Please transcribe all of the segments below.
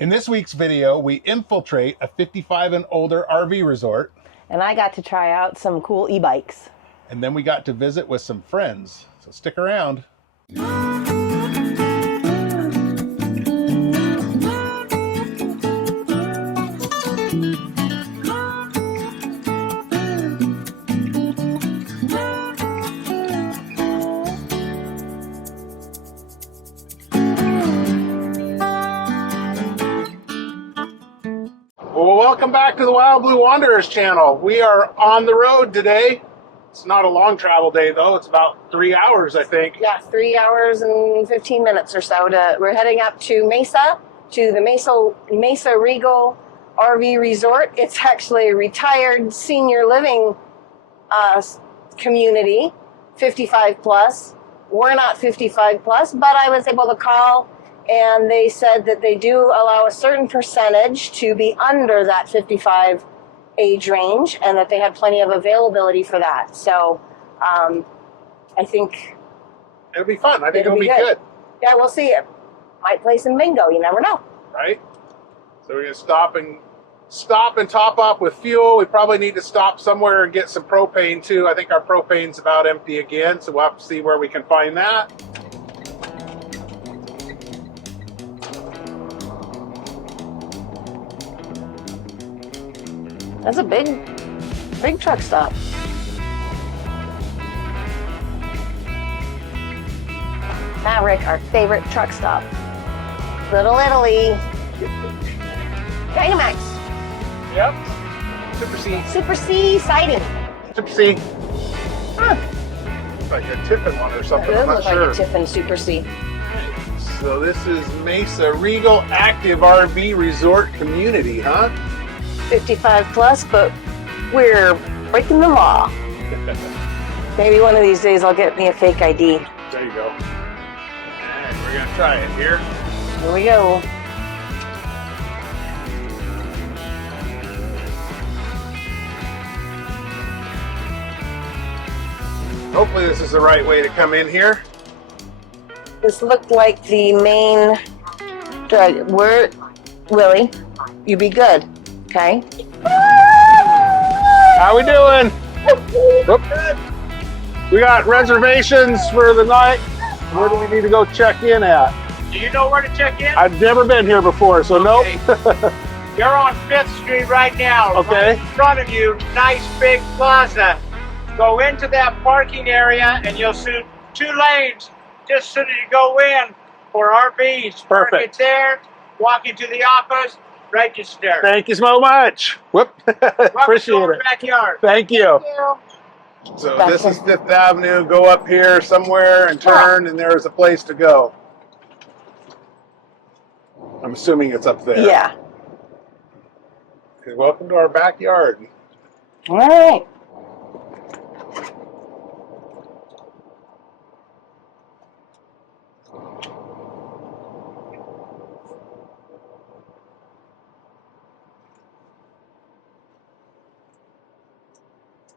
In this week's video, we infiltrate a 55 and older RV resort. And I got to try out some cool e-bikes. And then we got to visit with some friends. So stick around. Well, welcome back to the Wild Blue Wanderers channel. We are on the road today. It's not a long travel day though. It's about 3 hours, I think. Yeah, 3 hours and 15 minutes or so. We're heading up to Mesa, to the Mesa Regal RV Resort. It's actually a retired senior living community, 55 plus. We're not 55 plus, but I was able to call and they said that they do allow a certain percentage to be under that 55 age range and that they have plenty of availability for that. So I think it'll be fun. I think it'll be good. Yeah, we'll see. It might play some bingo. You never know. Right? So we're going to stop and top up with fuel. We probably need to stop somewhere and get some propane too. I think our propane's about empty again, so we'll have to see where we can find that. That's a big truck stop. Maverick, our favorite truck stop. Little Italy. Dynamax. Yep. Super C. Super C sighting. Super C. Huh. Looks like a Tiffin one or something. It does I'm not look sure. like a Tiffin Super C. So this is Mesa Regal Active RV Resort Community, huh? 55 plus, but we're breaking the law. Maybe one of these days I'll get me a fake ID. There you go. And we're gonna try it here. Here we go. Hopefully this is the right way to come in here. This looked like the main drug. Willie, you be good, okay? How we doing? Whoop. We got reservations for the night. Where do we need to go check in at? Do you know where to check in? I've never been here before, so Okay. nope. You're on 5th Street right now. Okay. Right in front of you, nice big plaza. Go into that parking area and you'll see 2 lanes just as soon as you go in for RVs. Perfect. Park it there, walk into the office, register. Thank you so much. Whoop. Appreciate Welcome to it. our backyard. Thank you. Thank you. So this is 5th Avenue. Go up here somewhere and turn, and there's a place to go. I'm assuming it's up there. Yeah. Okay, welcome to our backyard. All right.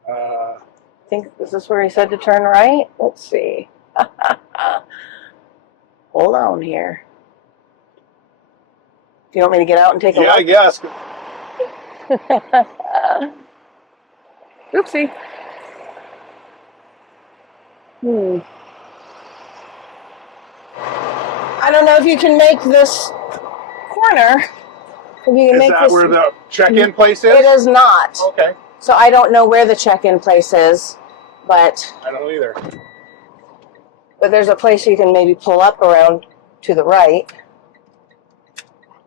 I think this is where he said to turn right. Let's see. Hold on here. Do you want me to get out and take a Yeah, I look? guess. Oopsie. I don't know if you can make this corner. If you can Is make that this. where the check-in place is? It is not. Okay. So I don't know where the check-in place is, but I don't know either. there's a place you can maybe pull up around to the right.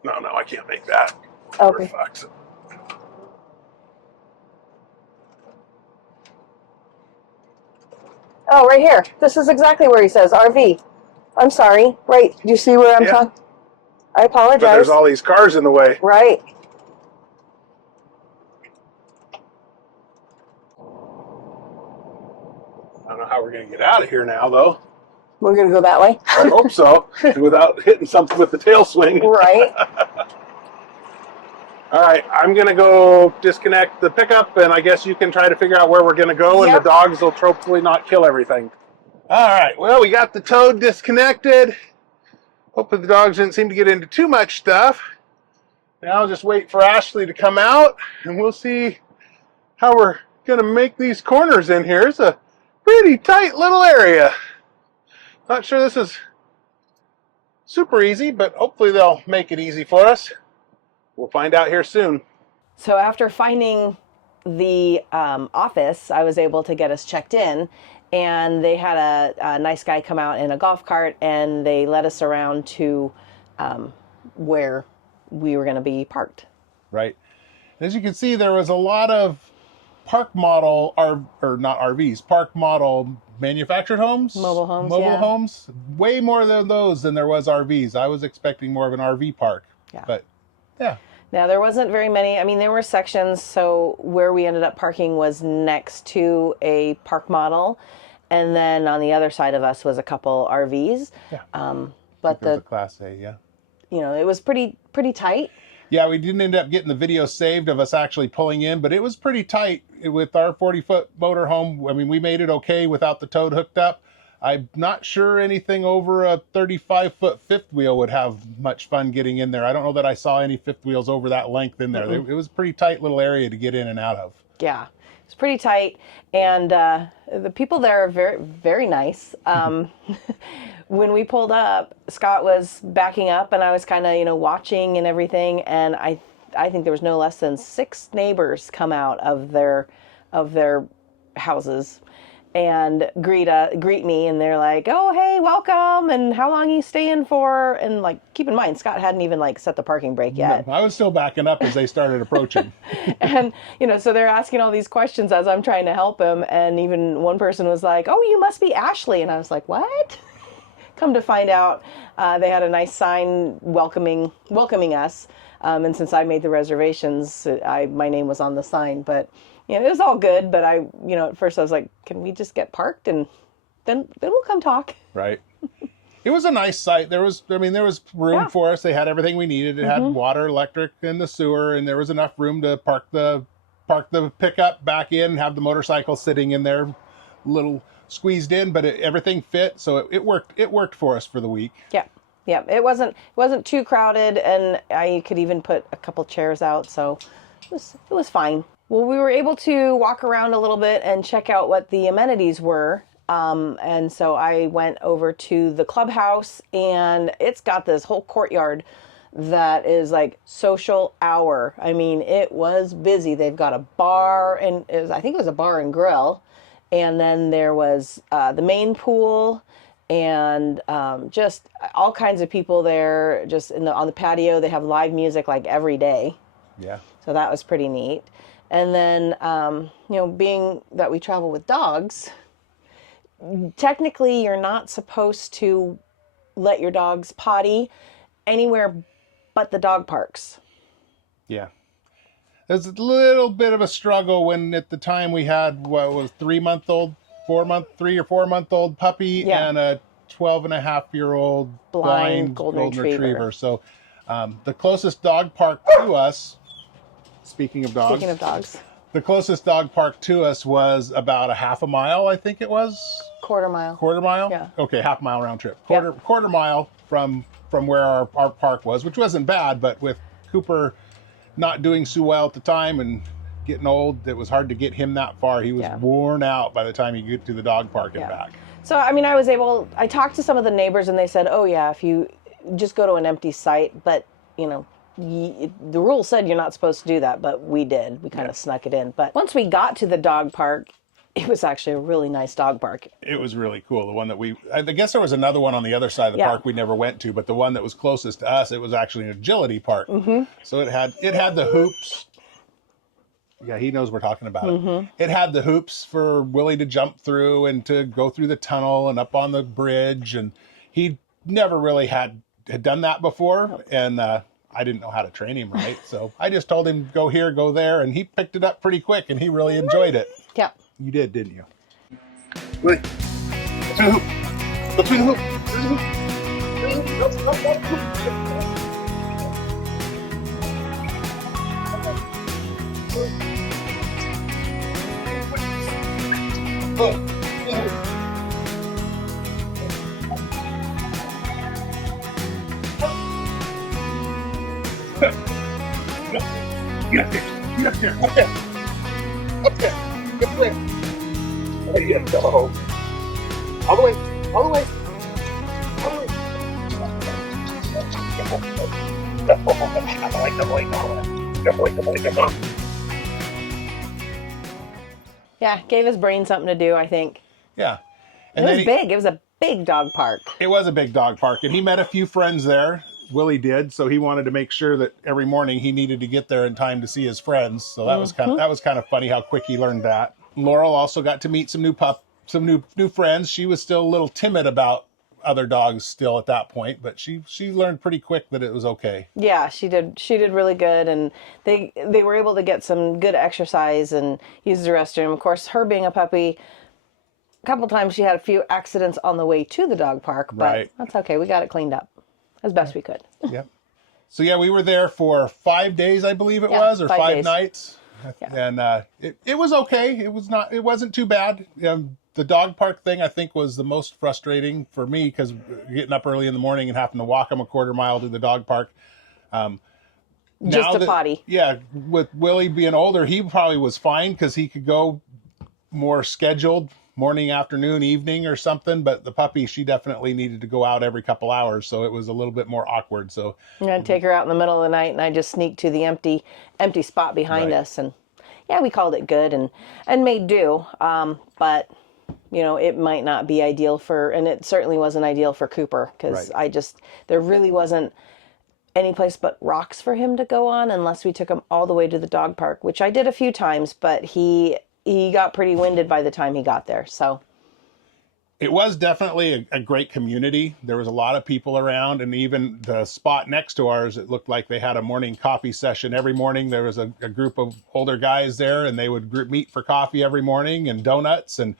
No, I can't make that. Okay. Fucks. Oh, right here. This is exactly where he says RV. I'm sorry. Right. Do you see where I'm Yeah. talking? I But apologize. there's all these cars in the way. Right. I don't know how we're going to get out of here now, though. We're going to go that way. I hope so, without hitting something with the tail swing. Right. All right, I'm going to go disconnect the pickup, and I guess you can try to figure out where we're going to go, and Yep. the dogs will hopefully not kill everything. All right, well, we got the toad disconnected. Hopefully the dogs didn't seem to get into too much stuff. Now I'll just wait for Ashley to come out, and we'll see how we're going to make these corners in here. It's a pretty tight little area. Not sure this is super easy, but hopefully they'll make it easy for us. We'll find out here soon. So after finding the office, I was able to get us checked in, and they had a nice guy come out in a golf cart, and they led us around to where we were going to be parked. Right. As you can see, there was a lot of park model, or not RVs, park model manufactured homes. Mobile homes, Mobile yeah. homes. Way more than those than there was RVs. I was expecting more of an RV park. Yeah. But, yeah. Now, there wasn't very many. I mean, there were sections, so where we ended up parking was next to a park model, and then on the other side of us was a couple RVs. Yeah. But It was a Class A, yeah. you know, it was pretty tight. Yeah, we didn't end up getting the video saved of us actually pulling in, but it was pretty tight with our 40-foot motorhome. I mean, we made it okay without the toad hooked up. I'm not sure anything over a 35-foot fifth wheel would have much fun getting in there. I don't know that I saw any fifth wheels over that length in there. It was a pretty tight little area to get in and out of. Yeah, it's pretty tight, and the people there are very, very nice. When we pulled up, Scott was backing up, and I was kind of, watching and everything, and I think there was no less than 6 neighbors come out of their houses and greet me, and they're like, "Oh, hey, welcome, and how long are you staying for?" And keep in mind, Scott hadn't even set the parking brake yet. No, I was still backing up as they started approaching. And, so they're asking all these questions as I'm trying to help him. And even one person was like, "Oh, you must be Ashley." And I was like, "What?" Come to find out, they had a nice sign welcoming us. And since I made the reservations, my name was on the sign. But, it was all good. But at first I was like, "Can we just get parked and then we'll come talk?" Right. It was a nice site. There was room for us. They had everything we needed. It had water, electric, and the sewer, and there was enough room to park the pickup back in and have the motorcycle sitting in there, little squeezed in, but everything fit, so it worked. It worked for us for the week. Yeah. It wasn't too crowded, and I could even put a couple chairs out, so it was fine. Well, we were able to walk around a little bit and check out what the amenities were. And so I went over to the clubhouse, and it's got this whole courtyard that is social hour. I mean, it was busy. They've got a bar, and I think it was a bar and grill. And then there was the main pool, and just all kinds of people there. Just on the patio, they have live music every day. Yeah. So that was pretty neat. And then, being that we travel with dogs, technically you're not supposed to let your dogs potty anywhere but the dog parks. Yeah. There's a little bit of a struggle when at the time we had 3 or 4 month old puppy and a 12.5-year-old blind golden retriever. So the closest dog park to us, speaking of dogs, the closest dog park to us was about a half a mile, I think it was. Quarter mile. Yeah. Okay, half mile round trip. Quarter mile from where our park was, which wasn't bad, but with Cooper not doing so well at the time and getting old, it was hard to get him that far. He was worn out by the time you get to the dog park and back. So, I talked to some of the neighbors, and they said, "Oh yeah, if you just go to an empty site," but the rule said you're not supposed to do that, but we did. We kind of snuck it in. But once we got to the dog park, it was actually a really nice dog park. It was really cool. The one that I guess there was another one on the other side of the park we never went to, but the one that was closest to us, it was actually an agility park. So it had the hoops. Yeah, he knows we're talking about it. It had the hoops for Willie to jump through and to go through the tunnel and up on the bridge. And he never really had done that before. And I didn't know how to train him right. So I just told him, go here, go there. And he picked it up pretty quick, and he really enjoyed it. Yeah. You did, didn't you? Wait. Go through the hoop. Go through the hoop. Get up there. Get up there. Up there. Up there. Up there. There you go. All the way. All the way. All the way. Good boy. Yeah, gave his brain something to do, I think. Yeah. And it was big. It was a big dog park. It was a big dog park, and he met a few friends there. Willie did, so he wanted to make sure that every morning he needed to get there in time to see his friends. So that was kind of funny how quick he learned that. Laurel also got to meet some new friends. She was still a little timid about other dogs still at that point, but she learned pretty quick that it was okay. Yeah, she did really good, and they were able to get some good exercise and use the restroom. Of course, her being a puppy, a couple times she had a few accidents on the way to the dog park, but that's okay. We got it cleaned up as best we could. Yep. So yeah, we were there for 5 days, I believe it was, or 5 nights. Yeah. And it was okay. It wasn't too bad. The dog park thing, I think, was the most frustrating for me because getting up early in the morning and having to walk them a quarter mile to the dog park. Just a potty. Yeah, with Willie being older, he probably was fine because he could go more scheduled, morning, afternoon, evening or something. But the puppy, she definitely needed to go out every couple hours, so it was a little bit more awkward. So I'm going to take her out in the middle of the night, and I just sneaked to the empty spot behind us. And yeah, we called it good and made do. But it might not be ideal and it certainly wasn't ideal for Cooper because there really wasn't any place but rocks for him to go on unless we took him all the way to the dog park, which I did a few times, but he got pretty winded by the time he got there. So it was definitely a great community. There was a lot of people around, and even the spot next to ours, it looked like they had a morning coffee session every morning. There was a group of older guys there, and they would meet for coffee every morning and donuts. And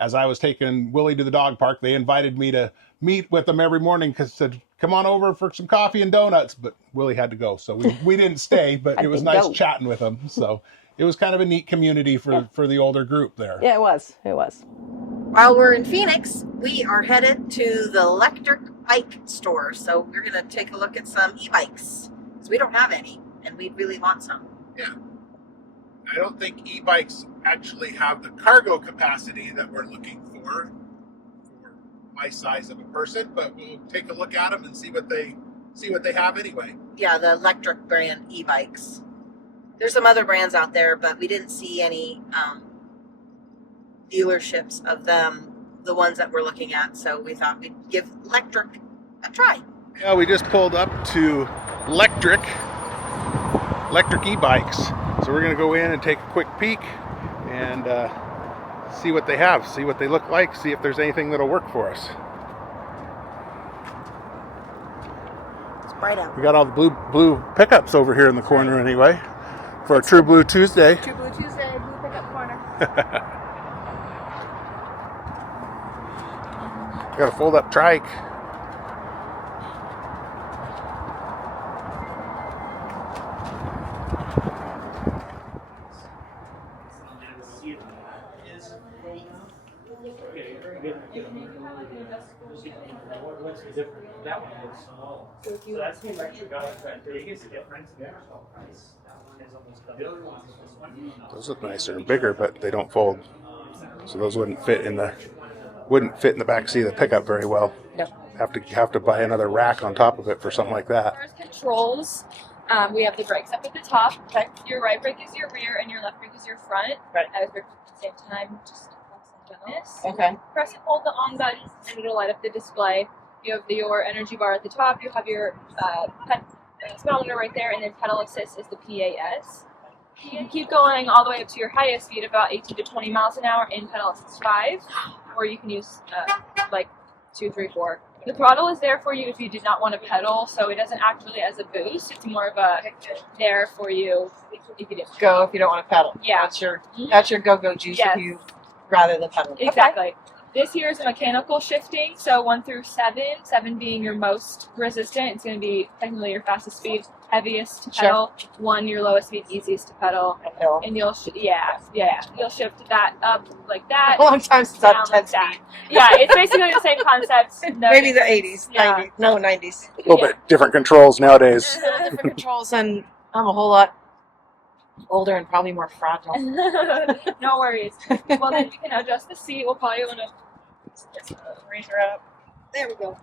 as I was taking Willie to the dog park, they invited me to meet with them every morning because said, come on over for some coffee and donuts. But Willie had to go, so we didn't stay, but it was nice chatting with him. So it was kind of a neat community for the older group there. Yeah, it was. While we're in Phoenix, we are headed to the electric bike store. So we're going to take a look at some e-bikes because we don't have any and we really want some. Yeah. I don't think e-bikes actually have the cargo capacity that we're looking for my size of a person, but we'll take a look at them and see what they have anyway. Yeah, the electric brand e-bikes. There's some other brands out there, but we didn't see any dealerships of them, the ones that we're looking at, so we thought we'd give electric a try. Yeah, we just pulled up to electric e-bikes. So we're going to go in and take a quick peek and see what they have, see what they look like, see if there's anything that'll work for us. It's bright out. We got all the blue pickups over here in the corner anyway for a True Blue Tuesday. True Blue Tuesday, blue pickup corner. Got a fold-up trike. What's the difference? That one is small. So that's the electric the biggest difference in retail price. That one is almost double the cost of this one. Those look nicer and bigger, but they don't fold. So those wouldn't fit in the back seat of the pickup very well. Yep. Have to buy another rack on top of it for something like that. As far as controls, we have the brakes up at the top. Okay. Your right brake is your rear, and your left brake is your front. Right. I was braking at the same time, just like this. Okay. Press and hold the on button, and it'll light up the display. You have your energy bar at the top. You have your speedometer right there, and then pedal assist is the PAS. You can keep going all the way up to your highest speed, about 18 to 20 miles an hour in pedal assist 5, or you can use like 2, 3, 4. The throttle is there for you if you did not want to pedal, so it doesn't act really as a boost. It's more of a there for you if you didn't Go if you don't want to pedal. Yeah. That's your go-go juice Yes. if you rather than pedal. Exactly. This here is mechanical shifting, so 1 through 7, 7 being your most resistant. It's going to be technically your fastest speed, heaviest to pedal. 1, your lowest speed, easiest to pedal. Hill. And you'll you'll shift that up like that. A long time since down I've like 10 that. speed. Yeah, it's basically the same concept. No Maybe the difference. 80s, Yeah. 90s. No, 90s. A little bit different controls nowadays. Different controls and I'm a whole lot older and probably more fragile. No worries. Well, then we can adjust the seat. We'll probably want to raise her up. There we go.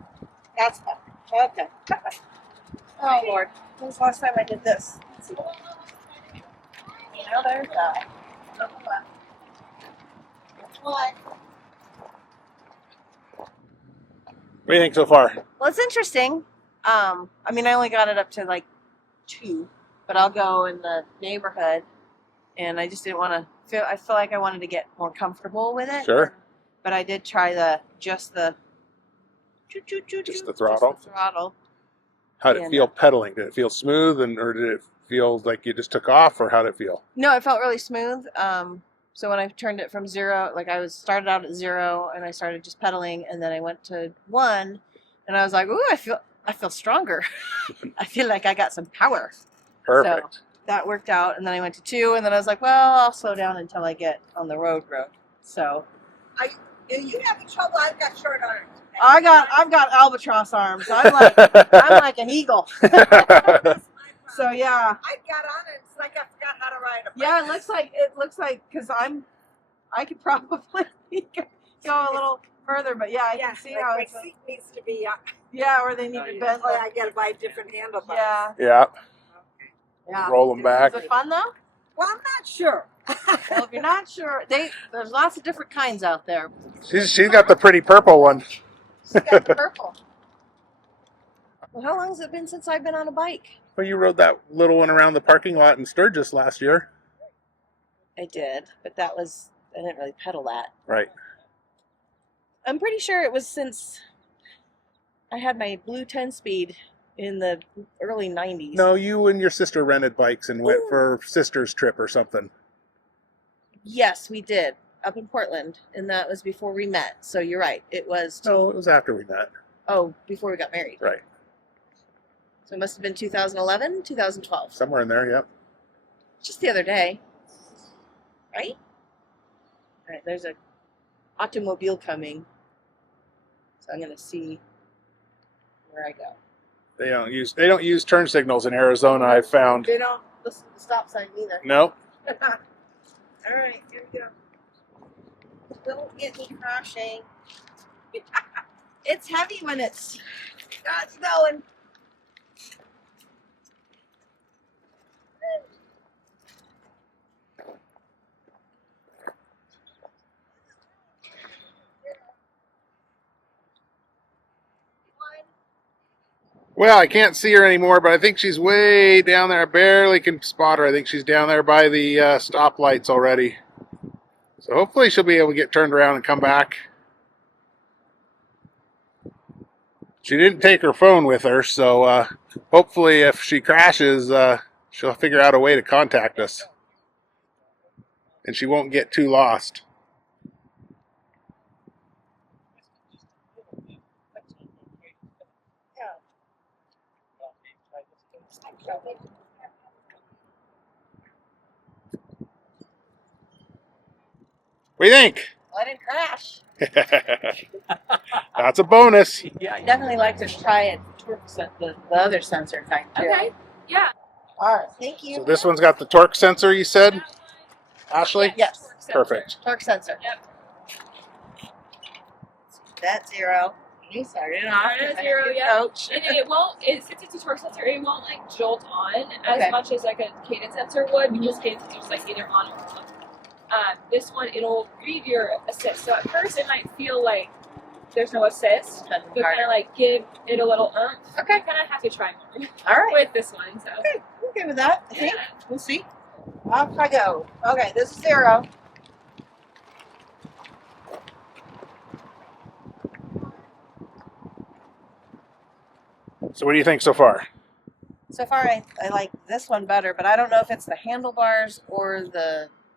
That's better. Okay. Oh Lord. When was the last time I did this? Let's see. Now there's that. What? What do you think so far? Well, it's interesting. I mean, I only got it up to like 2, but I'll go in the neighborhood, and I just didn't want to feel. I feel like I wanted to get more comfortable with it. Sure. But I did try just the throttle? Just the throttle. How did it feel pedaling? Did it feel smooth, or did it feel like you just took off, or how did it feel? No, it felt really smooth. So when I turned it from 0, like I started out at 0, and I started just pedaling, and then I went to 1, and I was like, ooh, I feel stronger. I feel like I got some power. Perfect. So that worked out, and then I went to 2, and then I was like, well, I'll slow down until I get on the road. So Are you having trouble? I've got short arms. I've got albatross arms. I'm like an eagle. So yeah. I got on it. It's like I forgot how to ride a bike. Yeah, it looks like because I could probably go a little further, but yeah, I can see how my it's seat needs to be up. yeah, or they need to bend. Oh, I got to buy different handlebars. Yeah, Yeah. yeah. Roll them back. Is it fun though? Well, I'm not sure. Well, if you're not sure, there's lots of different kinds out there. She's got the pretty purple one. She's got the purple. Well, how long has it been since I've been on a bike? Well, you rode that little one around the parking lot in Sturgis last year. I did, but I didn't really pedal that. Right. I'm pretty sure it was since I had my blue 10-speed in the early 90s. No, you and your sister rented bikes and went for sister's trip or something. Yes, we did, up in Portland, and that was before we met. So you're right. It was No, it was after we met. before we got married. Right. So it must have been 2011, 2012. Somewhere in there, yep. Just the other day. Right? All right, there's an automobile coming. So I'm going to see where I go. They don't use turn signals in Arizona, I've found. They don't listen to the stop sign either. No. All right, here we go. Don't get me crashing. It's heavy when it's going. Well, I can't see her anymore, but I think she's way down there. I barely can spot her. I think she's down there by the stoplights already. So hopefully she'll be able to get turned around and come back. She didn't take her phone with her, so hopefully if she crashes, she'll figure out a way to contact us. And she won't get too lost. What do you think? I didn't crash. That's a bonus. Yeah. I'd definitely like to try it. The other sensor kind too. Okay. Yeah. All right. Thank you. So this one's got the torque sensor, you said, Ashley? Yes. Perfect. Torque sensor. Yep. That's 0. You started off. Started at 0, yeah. Coach. And it won't, since it's a torque sensor, it won't like jolt on as Okay. much as like a cadence sensor would, because cadence sensor is like either on or off. This one, it'll read your assist. So at first it might feel like there's no assist, but kind of like give it a little oomph. Okay. You kind of have to try more All right. with this one. So Okay. I'm okay with that. I think. Yeah. We'll see. Off I go. Okay. This is 0. So what do you think so far? So far, I like this one better, but I don't know if it's the handlebars or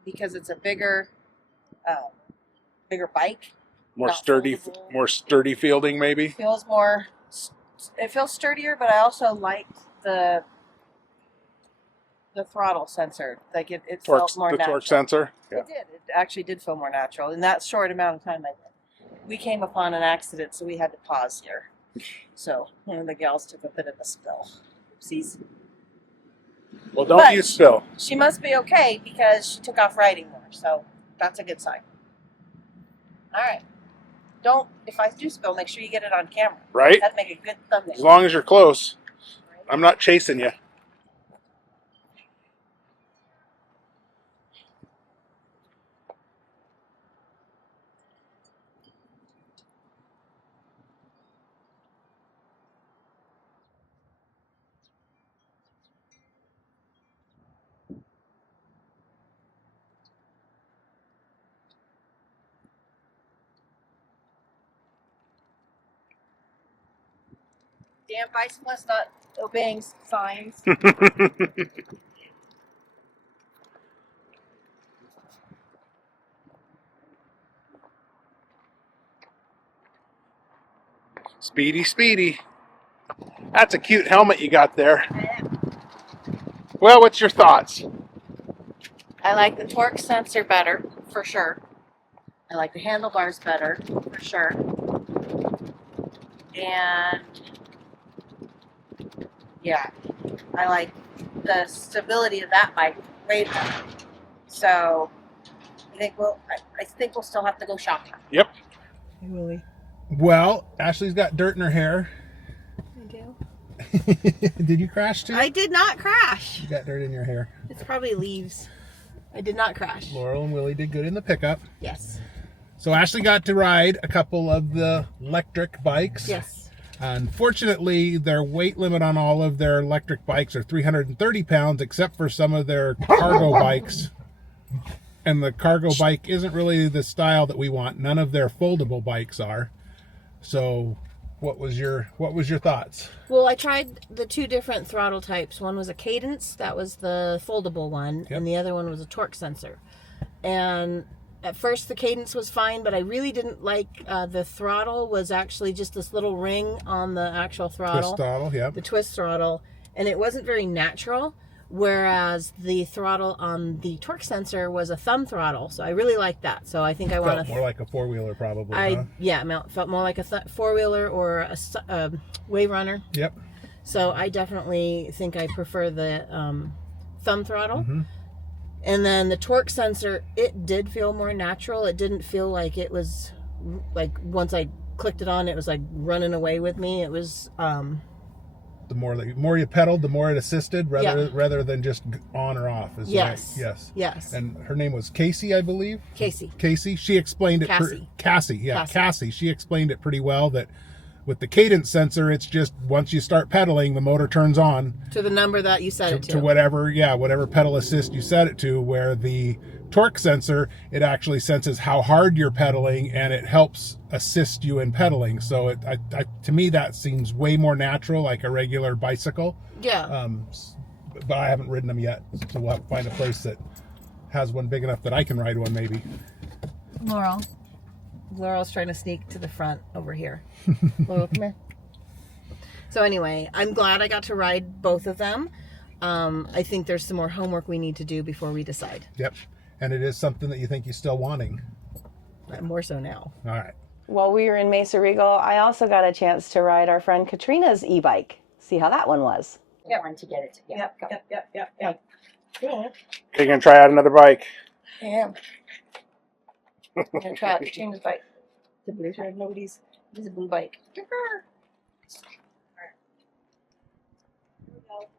because it's a bigger bike. More Not sturdy, foldable. more sturdy fielding, maybe. It feels sturdier, but I also liked the throttle sensor. Like it felt more The natural. torque sensor. Yeah. It did. It actually did feel more natural in that short amount of time. We came upon an accident, so we had to pause here. So one of the gals took a bit of a spill. Oopsies. Well, don't But- you spill. She must be okay because she took off riding more, so that's a good sign. All right. Don't, if I do spill, make sure you get it on camera. Right? That'd make a good thumbnail. As long as you're close. I'm not chasing you. Damn bicyclist not obeying signs. Speedy, speedy. That's a cute helmet you got there. Well, what's your thoughts? I like the torque sensor better, for sure. I like the handlebars better, for sure. And yeah, I like the stability of that bike way better. So I think we'll still have to go shopping. Yep. Hey, Willie. Well, Ashley's got dirt in her hair. I do. Did you crash too? I did not crash. You got dirt in your hair. It's probably leaves. I did not crash. Laurel and Willie did good in the pickup. Yes. So Ashley got to ride a couple of the electric bikes. Yes. Unfortunately, their weight limit on all of their electric bikes are 330 pounds, except for some of their cargo bikes. And the cargo bike isn't really the style that we want. None of their foldable bikes are. So what was your thoughts? Well, I tried the two different throttle types. One was a Cadence, that was the foldable one, and the other one was a torque sensor. And at first the Cadence was fine, but I really didn't like the throttle was actually just this little ring on the actual throttle. Twist throttle, yeah. The twist throttle, and it wasn't very natural. Whereas the throttle on the torque sensor was a thumb throttle, so I really like that. So I think I want to more like a four-wheeler, probably. Felt more like a four-wheeler or a wave runner. Yep. So I definitely think I prefer the thumb throttle. Mm-hmm. And then the torque sensor, it did feel more natural. It didn't feel like it was like once I clicked it on, it was like running away with me. It was. The more you pedaled, the more it assisted, rather than just on or off. Yes. Yes. And her name was Casey, I believe. Casey. She explained it. Cassie. Cassie. She explained it pretty well. That with the cadence sensor, it's just once you start pedaling, the motor turns on to the number that you set it to. To whatever pedal assist you set it to. Where the torque sensor, it actually senses how hard you're pedaling, and it helps assist you in pedaling. So to me, that seems way more natural, like a regular bicycle. Yeah. But I haven't ridden them yet, so we'll have to find a place that has one big enough that I can ride one, maybe. Laurel's trying to sneak to the front over here. Laurel, come here. So anyway, I'm glad I got to ride both of them. I think there's some more homework we need to do before we decide. Yep. And it is something that you think you're still wanting. More so now. All right. While we were in Mesa Regal, I also got a chance to ride our friend Katrina's e-bike. See how that one was. I want to get it together. Yep. Okay, you're going to try out another bike. I am. I'm going to try out Katrina's bike. The blue shirt. This is a blue bike.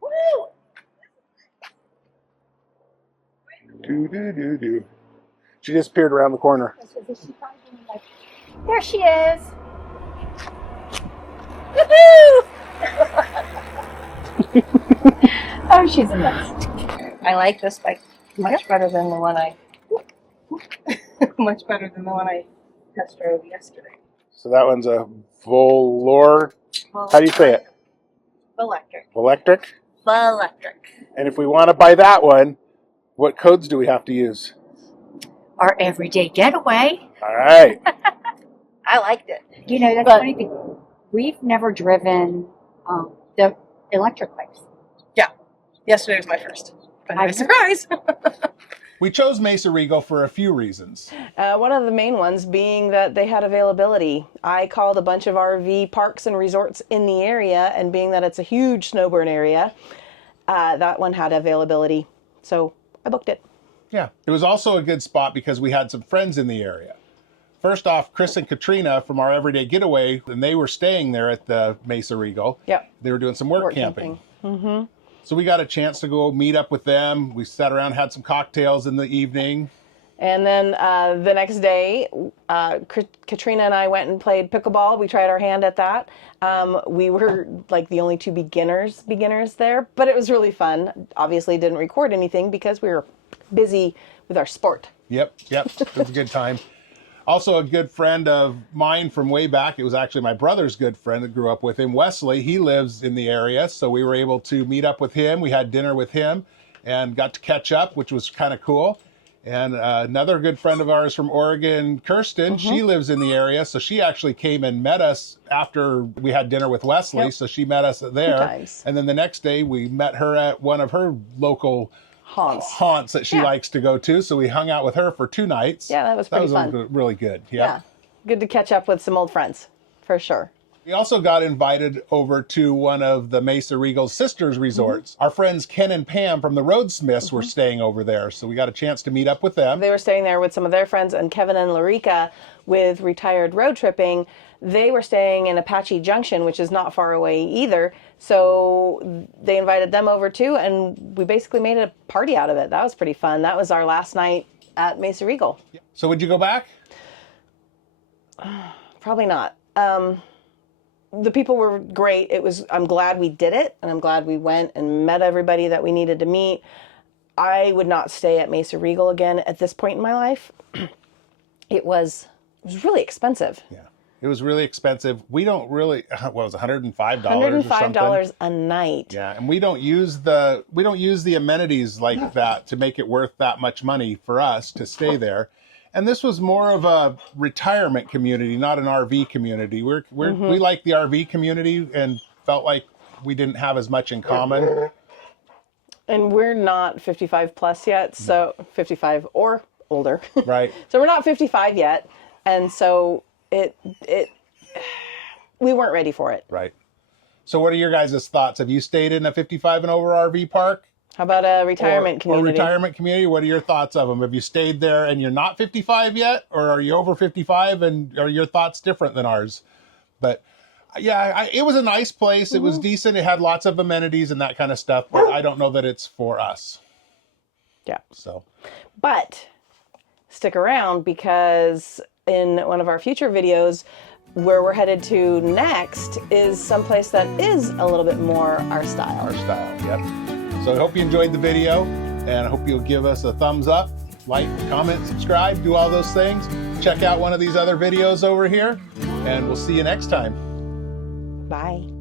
Woo! Do. She disappeared around the corner. There she is. Woohoo! Oh, she's a mess. I like this bike much better than the one I test drove yesterday. So that one's a Volor. How do you say it? Electric. Electric? Electric. And if we want to buy that one, what codes do we have to use? Our everyday getaway. All right. I liked it. You know, that's funny thing. We've never driven the electric bikes. Yeah. Yesterday was my first. But surprise. We chose Mesa Regal for a few reasons. One of the main ones being that they had availability. I called a bunch of RV parks and resorts in the area, and being that it's a huge snowbird area, that one had availability. So I booked it. Yeah. It was also a good spot because we had some friends in the area. First off, Chris and Katrina from our Everyday Getaway, and they were staying there at the Mesa Regal. Yep. They were doing some work camping. So we got a chance to go meet up with them. We sat around, had some cocktails in the evening. And then the next day, Katrina and I went and played pickleball. We tried our hand at that. We were like the only two beginners there, but it was really fun. Obviously didn't record anything because we were busy with our sport. Yep. It was a good time. Also a good friend of mine from way back. It was actually my brother's good friend that grew up with him, Wesley. He lives in the area, so we were able to meet up with him. We had dinner with him and got to catch up, which was kind of cool. And another good friend of ours from Oregon, Kirsten, she lives in the area, so she actually came and met us after we had dinner with Wesley. So she met us there. And then the next day we met her at one of her local haunts that she likes to go to. So we hung out with her for 2 nights. Yeah, that was pretty fun. That was really good. Yeah. Good to catch up with some old friends, for sure. We also got invited over to one of the Mesa Regal's sisters resorts. Our friends Ken and Pam from the Roadsmiths were staying over there, so we got a chance to meet up with them. They were staying there with some of their friends, and Kevin and Larica with Retired Road Tripping, they were staying in Apache Junction, which is not far away either. So they invited them over too, and we basically made a party out of it. That was pretty fun. That was our last night at Mesa Regal. So would you go back? Probably not. The people were great. I'm glad we did it, and I'm glad we went and met everybody that we needed to meet. I would not stay at Mesa Regal again at this point in my life. It was really expensive. Yeah, it was really expensive. We don't really, what was it, $105 $105 a night. Yeah, and we don't use the amenities like that to make it worth that much money for us to stay there. And this was more of a retirement community, not an RV community. We like the RV community and felt like we didn't have as much in common. And we're not 55 plus yet, so 55 or older. Right. So we're not 55 yet, and so we weren't ready for it. Right. So what are your guys' thoughts? Have you stayed in a 55 and over RV park? How about a retirement community? Or retirement community? What are your thoughts of them? Have you stayed there and you're not 55 yet? Or are you over 55 and are your thoughts different than ours? But yeah, it was a nice place. It was decent. It had lots of amenities and that kind of stuff. But I don't know that it's for us. Yeah. So. But stick around because in one of our future videos, where we're headed to next is someplace that is a little bit more our style. Our style, yep. So I hope you enjoyed the video, and I hope you'll give us a thumbs up, like, comment, subscribe, do all those things. Check out one of these other videos over here, and we'll see you next time. Bye.